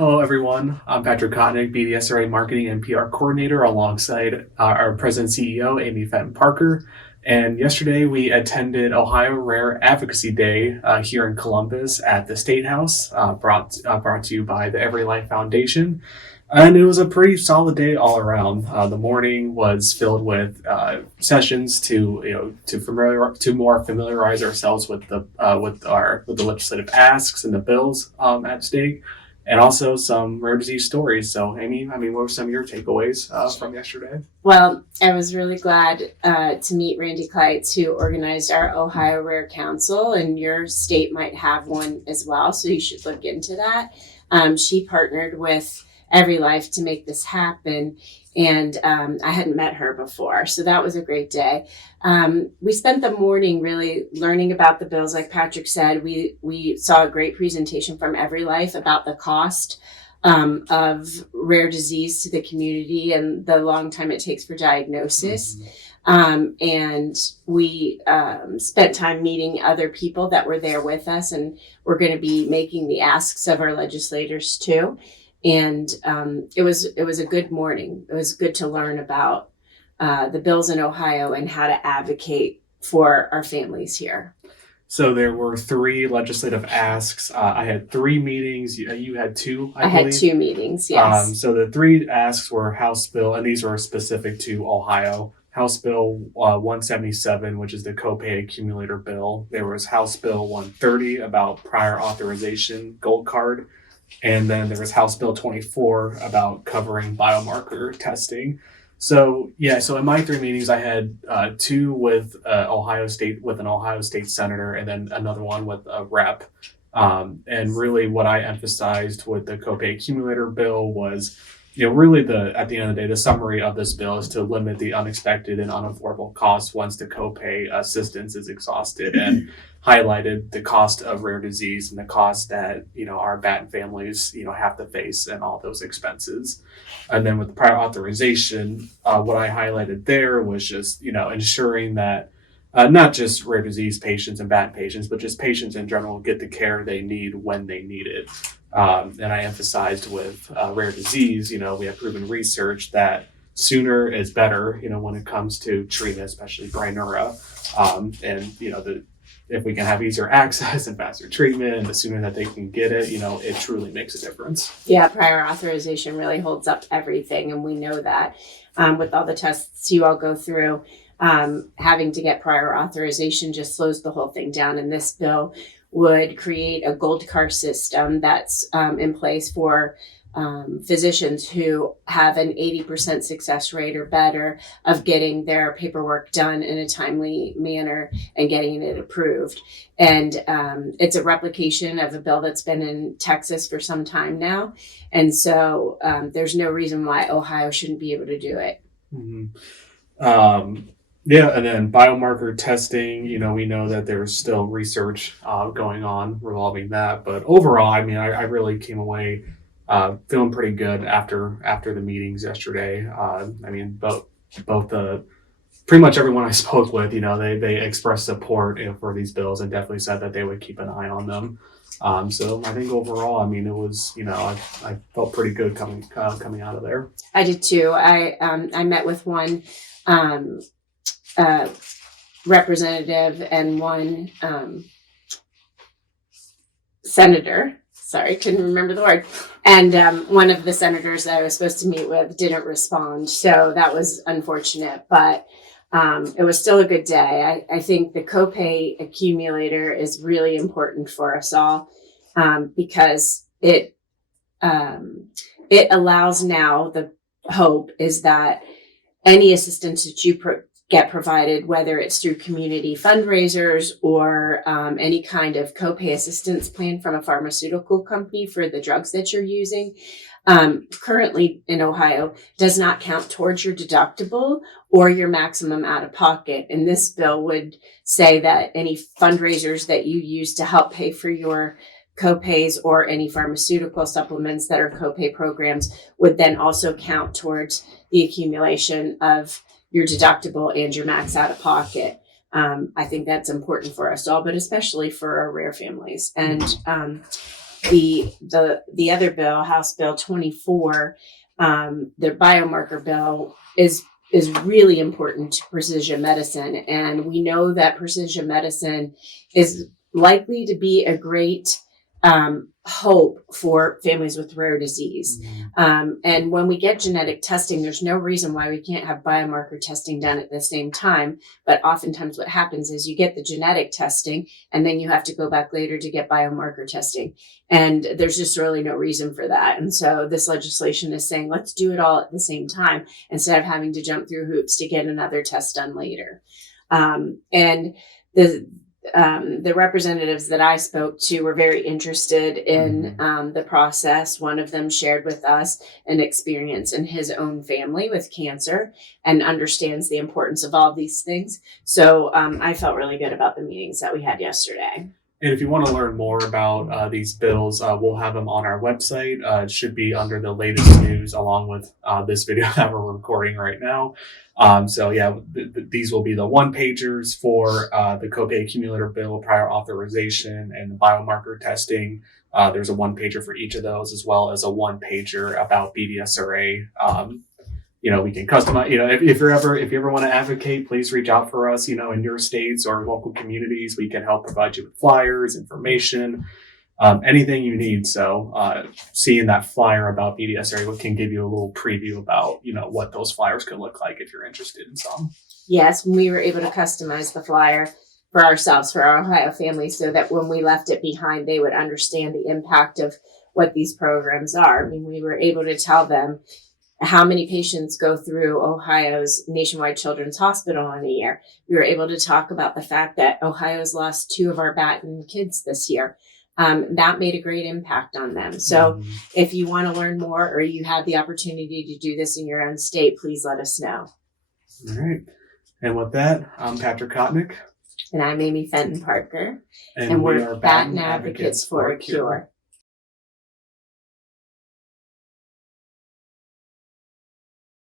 Hello, everyone. I'm Patrick Kotnik, BDSRA Marketing and PR Coordinator, alongside our President and CEO, Amy Fenton Parker. And yesterday we attended Ohio Rare Advocacy Day here in Columbus at the State House, brought to you by the Every Life Foundation. And it was a pretty solid day all around. The morning was filled with sessions to more familiarize ourselves with the legislative asks and the bills at stake, and also some rare disease stories. So, Amy, what were some of your takeaways from yesterday? Well, I was really glad to meet Randy Kleitz, who organized our Ohio Rare Council, and your state might have one as well, so you should look into that. She partnered with Every Life to make this happen, and I hadn't met her before, so that was a great day. We spent the morning really learning about the bills. Like Patrick said, we saw a great presentation from Every Life about the cost of rare disease to the community and the long time it takes for diagnosis. And we spent time meeting other people that were there with us, and we're going to be making the asks of our legislators too. And it was a good morning. It was good to learn about the bills in Ohio and how to advocate for our families here. So there were 3 legislative asks. I had 3 meetings. You had 2, I believe. Had 2 meetings, yes. So the 3 asks were House Bill, and these were specific to Ohio. House Bill 177, which is the copay accumulator bill. There was House Bill 130 about prior authorization gold card. And then there was House Bill 24 about covering biomarker testing. So in my 3 meetings, I had 2 with an Ohio State senator, and then another one with a rep. And really what I emphasized with the copay accumulator bill was, really at the end of the day, the summary of this bill is to limit the unexpected and unaffordable costs once the copay assistance is exhausted, and highlighted the cost of rare disease and the cost that, our Batten families, have to face, and all those expenses. And then with the prior authorization, what I highlighted there was just, ensuring that not just rare disease patients and Batten patients, but just patients in general get the care they need when they need it. And I emphasized with rare disease, we have proven research that sooner is better, when it comes to treatment, especially Brineura. If we can have easier access and faster treatment, and the sooner that they can get it, it truly makes a difference. Yeah, prior authorization really holds up everything, and we know that with all the tests you all go through, having to get prior authorization just slows the whole thing down. And this bill would create a gold card system that's in place for physicians who have an 80% success rate or better of getting their paperwork done in a timely manner and getting it approved. And it's a replication of a bill that's been in Texas for some time now. And so there's no reason why Ohio shouldn't be able to do it. Mm-hmm. And then biomarker testing, we know that there's still research going on revolving that. But overall, I really came away feeling pretty good after the meetings yesterday. Pretty much everyone I spoke with, they expressed support for these bills, and definitely said that they would keep an eye on them. So I think overall, it was, I felt pretty good coming out of there. I did too. I met with one representative and one senator. Sorry, couldn't remember the word. And one of the senators that I was supposed to meet with didn't respond. So that was unfortunate, but it was still a good day. I think the copay accumulator is really important for us all because it allows now, the hope is that any assistance that you get provided, whether it's through community fundraisers or any kind of copay assistance plan from a pharmaceutical company for the drugs that you're using, currently in Ohio, does not count towards your deductible or your maximum out of pocket. And this bill would say that any fundraisers that you use to help pay for your copays or any pharmaceutical supplements that are copay programs would then also count towards the accumulation of your deductible and your max out of pocket. I think that's important for us all, but especially for our rare families. And The other bill, House Bill 24, the biomarker bill is really important to precision medicine. And we know that precision medicine is likely to be a great hope for families with rare disease. And when we get genetic testing, there's no reason why we can't have biomarker testing done at the same time. But oftentimes what happens is you get the genetic testing and then you have to go back later to get biomarker testing. And there's just really no reason for that. And so this legislation is saying, let's do it all at the same time instead of having to jump through hoops to get another test done later. And the representatives that I spoke to were very interested in the process. One of them shared with us an experience in his own family with cancer and understands the importance of all these things. So I felt really good about the meetings that we had yesterday. And if you want to learn more about these bills, we'll have them on our website. It should be under the latest news along with this video that we're recording right now. These will be the one-pagers for the copay accumulator bill, prior authorization, and the biomarker testing. There's a one-pager for each of those, as well as a one-pager about BDSRA. We can customize, if you ever want to advocate, please reach out for us, in your states or local communities. We can help provide you with flyers, information, anything you need. So seeing that flyer about BDSRA can give you a little preview about, what those flyers could look like if you're interested in some. Yes, we were able to customize the flyer for ourselves, for our Ohio families, so that when we left it behind, they would understand the impact of what these programs are. I mean, we were able to tell them how many patients go through Ohio's Nationwide Children's Hospital in a year. We were able to talk about the fact that Ohio's lost 2 of our Batten kids this year. That made a great impact on them. So if you want to learn more or you have the opportunity to do this in your own state, please let us know. All right. And with that, I'm Patrick Kotnik. And I'm Amy Fenton Parker. And we are Batten Advocates for a Cure.